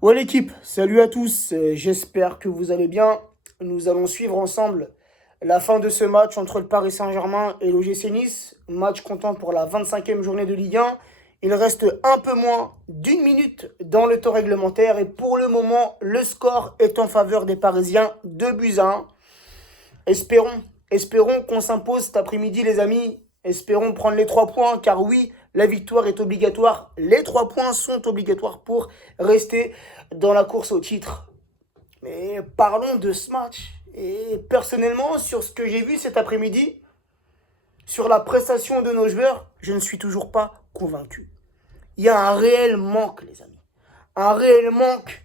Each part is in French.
Ouais l'équipe, salut à tous, j'espère que vous allez bien. Nous allons suivre ensemble la fin de ce match entre le Paris Saint-Germain et l'OGC Nice, match comptant pour la 25e journée de Ligue 1. Il reste un peu moins d'une minute dans le temps réglementaire et pour le moment, le score est en faveur des Parisiens, 2 buts à 1. Espérons, espérons qu'on s'impose cet après-midi les amis, espérons prendre les 3 points car oui, la victoire est obligatoire, les 3 points sont obligatoires pour rester dans la course au titre. Mais parlons de ce match. Et personnellement, sur ce que j'ai vu cet après-midi, sur la prestation de nos joueurs, je ne suis toujours pas convaincu. Il y a un réel manque, les amis. Un réel manque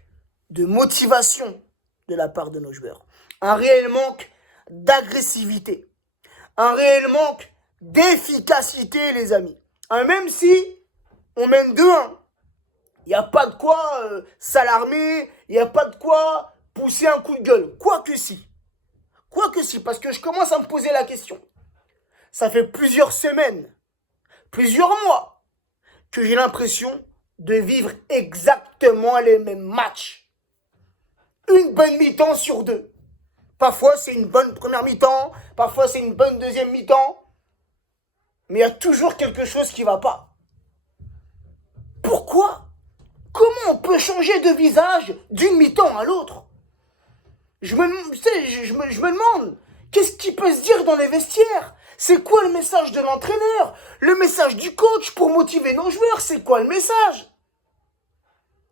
de motivation de la part de nos joueurs. Un réel manque d'agressivité. Un réel manque d'efficacité, les amis. Même si on mène 2-1, il n'y a pas de quoi s'alarmer, il n'y a pas de quoi pousser un coup de gueule. Quoique si. Quoique si, parce que je commence à me poser la question. Ça fait plusieurs semaines, plusieurs mois, que j'ai l'impression de vivre exactement les mêmes matchs. Une bonne mi-temps sur deux. Parfois c'est une bonne première mi-temps, parfois c'est une bonne deuxième mi-temps, mais il y a toujours quelque chose qui ne va pas. Pourquoi? Comment on peut changer de visage d'une mi-temps à l'autre? Je me demande, qu'est-ce qui peut se dire dans les vestiaires? C'est quoi le message de l'entraîneur? Le message du coach pour motiver nos joueurs? C'est quoi le message?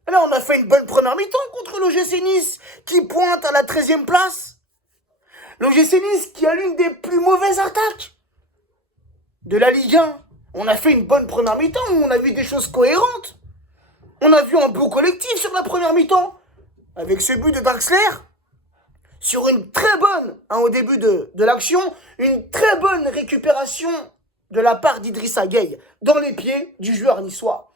Là, on a fait une bonne première mi-temps contre l'OGC Nice, qui pointe à la 13e place. L'OGC Nice qui a l'une des plus mauvaises attaques de la Ligue 1. On a fait une bonne première mi-temps où on a vu des choses cohérentes. On a vu un beau collectif sur la première mi-temps. Avec ce but de Draxler, sur une très bonne, au début de l'action, une très bonne récupération de la part d'Idrissa Gueye dans les pieds du joueur niçois.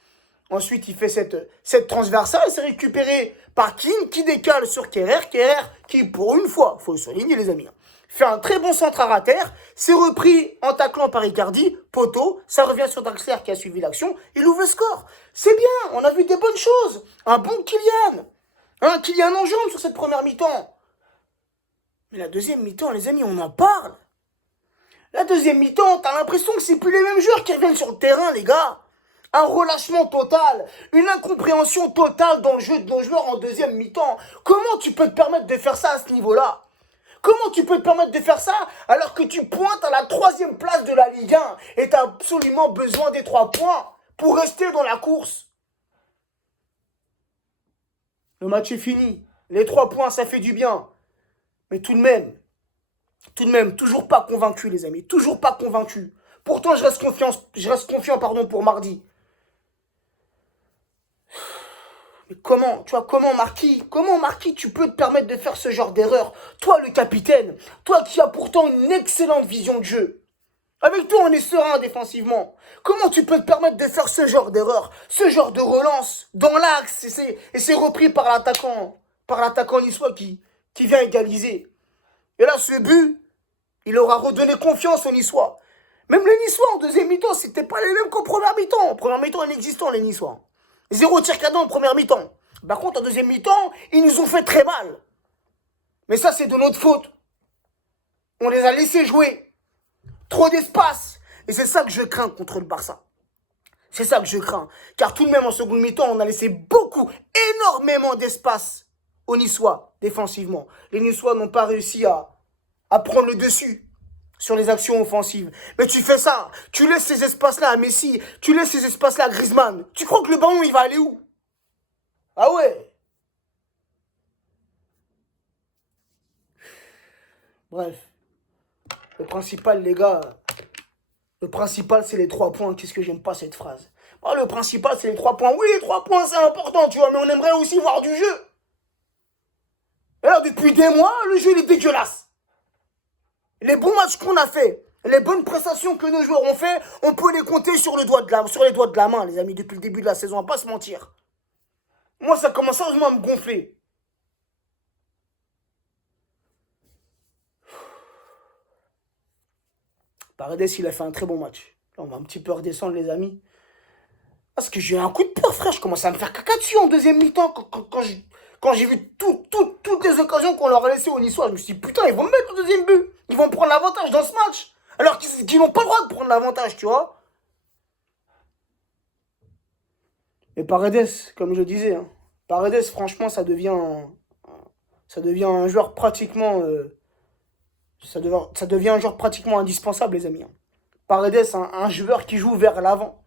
Ensuite, il fait cette transversale, c'est récupéré par Keane qui décale sur Kerrer. Kerrer qui, pour une fois, faut le souligner les amis, fait un très bon centre à terre, c'est repris en taclant par Icardi, poteau, ça revient sur Draxler qui a suivi l'action, il ouvre le score. C'est bien, on a vu des bonnes choses. Un bon Kylian. Kylian en jambe sur cette première mi-temps. Mais la deuxième mi-temps, les amis, on en parle. La deuxième mi-temps, t'as l'impression que c'est plus les mêmes joueurs qui reviennent sur le terrain, les gars. Un relâchement total, une incompréhension totale dans le jeu de nos joueurs en deuxième mi-temps. Comment tu peux te permettre de faire ça à ce niveau-là? Comment tu peux te permettre de faire ça alors que tu pointes à la 3e place de la Ligue 1 et t'as absolument besoin des 3 points pour rester dans la course? Le match est fini. Les 3 points, ça fait du bien. Mais tout de même, toujours pas convaincu, les amis. Toujours pas convaincu. Pourtant, je reste confiant, pardon, pour mardi. Mais comment, tu vois, comment Marquis, tu peux te permettre de faire ce genre d'erreur? Toi, le capitaine, toi qui as pourtant une excellente vision de jeu. Avec toi, on est serein défensivement. Comment tu peux te permettre de faire ce genre d'erreur, ce genre de relance dans l'axe et c'est repris par l'attaquant niçois qui vient égaliser. Et là, ce but, il aura redonné confiance aux Niçois. Même les Niçois en deuxième mi-temps, c'était pas les mêmes qu'en première mi-temps. En première mi-temps, inexistant les Niçois. Zéro tir cadran en première mi-temps. Par contre, en deuxième mi-temps, ils nous ont fait très mal. Mais ça, c'est de notre faute. On les a laissés jouer. Trop d'espace. Et c'est ça que je crains contre le Barça. C'est ça que je crains. Car tout de même, en seconde mi-temps, on a laissé énormément d'espace aux Niçois, défensivement. Les Niçois n'ont pas réussi à prendre le dessus sur les actions offensives. Mais tu fais ça, tu laisses ces espaces-là à Messi, tu laisses ces espaces-là à Griezmann. Tu crois que le ballon, il va aller où? Ah ouais. Bref, le principal, les gars, le principal, c'est les 3 points. Qu'est-ce que j'aime pas cette phrase? Le principal, c'est les 3 points. Oui, les 3 points, c'est important, tu vois, mais on aimerait aussi voir du jeu. Et là, depuis des mois, le jeu, il est dégueulasse. Les bons matchs qu'on a fait, les bonnes prestations que nos joueurs ont fait, on peut les compter sur les doigts de la main, les amis, depuis le début de la saison, on va pas se mentir. Moi, ça commence sérieusement à me gonfler. Paredes, il a fait un très bon match. Là, on va un petit peu redescendre, les amis. Parce que j'ai eu un coup de peur, frère. Je commençais à me faire caca dessus en deuxième mi-temps. Quand j'ai vu toutes les occasions qu'on leur a laissées aux Niçois, je me suis dit, putain, ils vont me mettre le deuxième but. Ils vont prendre l'avantage dans ce match. Alors qu'ils n'ont pas le droit de prendre l'avantage, tu vois. Et Paredes, comme je le disais, hein, Paredes, franchement, ça devient un joueur pratiquement, ça devient un joueur pratiquement indispensable, les amis, hein. Paredes, un joueur qui joue vers l'avant.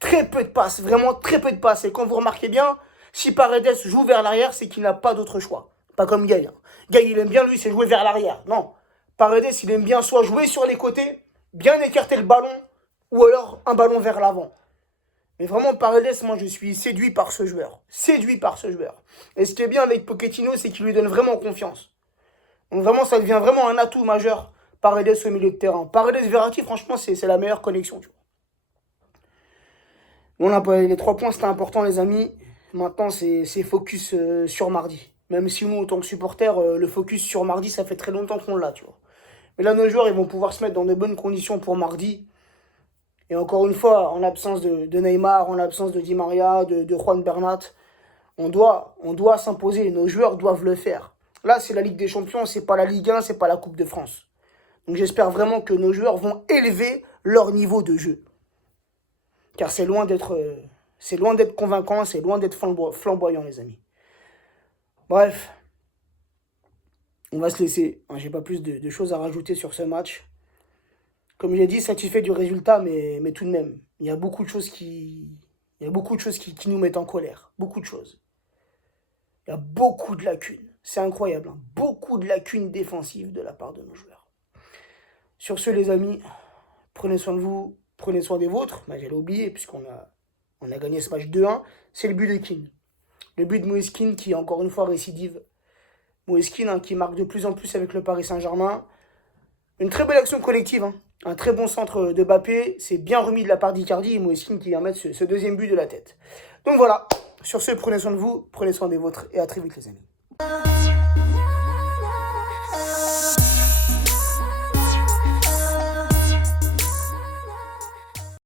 Très peu de passes, vraiment très peu de passes. Et quand vous remarquez bien, si Paredes joue vers l'arrière, c'est qu'il n'a pas d'autre choix. Pas comme Gay, hein. Gay, il aime bien, lui, c'est jouer vers l'arrière. Non. Paredes, il aime bien soit jouer sur les côtés, bien écarter le ballon, ou alors un ballon vers l'avant. Mais vraiment, Paredes, moi, je suis séduit par ce joueur. Séduit par ce joueur. Et ce qui est bien avec Pochettino, c'est qu'il lui donne vraiment confiance. Donc vraiment, ça devient vraiment un atout majeur, Paredes au milieu de terrain. Paredes-Verratti, franchement, c'est la meilleure connexion, tu vois. Bon, les 3 points, c'était important, les amis. Maintenant, c'est focus sur mardi. Même si nous, en tant que supporters, le focus sur mardi, ça fait très longtemps qu'on l'a, tu vois. Mais là, nos joueurs, ils vont pouvoir se mettre dans de bonnes conditions pour mardi. Et encore une fois, en l'absence de Neymar, en l'absence de Di Maria, de Juan Bernat, on doit s'imposer. Nos joueurs doivent le faire. Là, c'est la Ligue des Champions, c'est pas la Ligue 1, c'est pas la Coupe de France. Donc j'espère vraiment que nos joueurs vont élever leur niveau de jeu. Car c'est loin d'être convaincant, c'est loin d'être flamboyant, les amis. Bref, on va se laisser. J'ai pas plus de choses à rajouter sur ce match. Comme j'ai dit, satisfait du résultat, mais tout de même, il y a beaucoup de choses qui nous mettent en colère. Beaucoup de choses. Il y a beaucoup de lacunes. C'est incroyable, hein. Beaucoup de lacunes défensives de la part de nos joueurs. Sur ce, les amis, prenez soin de vous, prenez soin des vôtres. J'allais oublier, puisqu'on a gagné ce match 2-1. C'est le but de Kean. Le but de Moïse Kean qui, encore une fois, récidive. Moïse Kean, hein, qui marque de plus en plus avec le Paris Saint-Germain. Une très belle action collective, hein. Un très bon centre de Mbappé. C'est bien remis de la part d'Icardi et Moïse Kean qui vient mettre ce deuxième but de la tête. Donc voilà. Sur ce, prenez soin de vous, prenez soin des vôtres et à très vite, les amis.